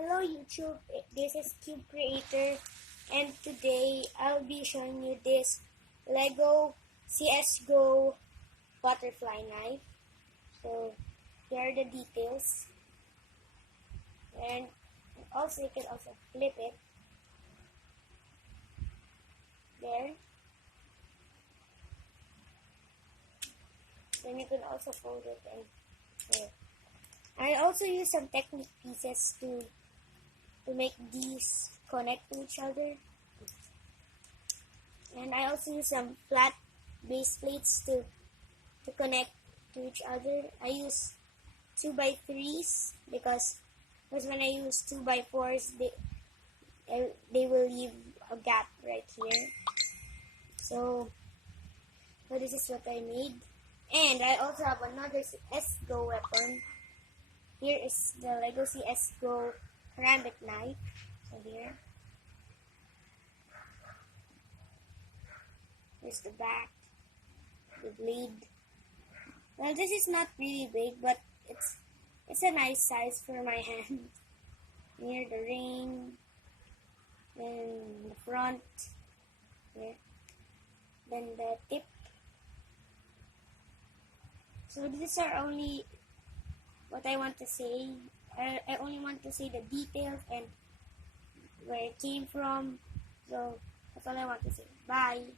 Hello YouTube, this is CubeCreator, and today I'll be showing you this Lego CSGO butterfly knife. So here are the details, and also you can also flip it there. Then you can also fold it and there. I also use some technique pieces to make these connect to each other, and I also use some flat base plates to connect to each other. I use 2x3s because when I use 2x4s, they will leave a gap right here. So this is what I made, and I also have another CSGO weapon. Here is the Lego CSGO ceramic knife. So here's the back, the blade. Well, this is not really big, but it's a nice size for my hand. Here the ring, then the front, here, then the tip. So these are only what I want to say. I only want to say the details and where it came from. So that's all I want to say. Bye.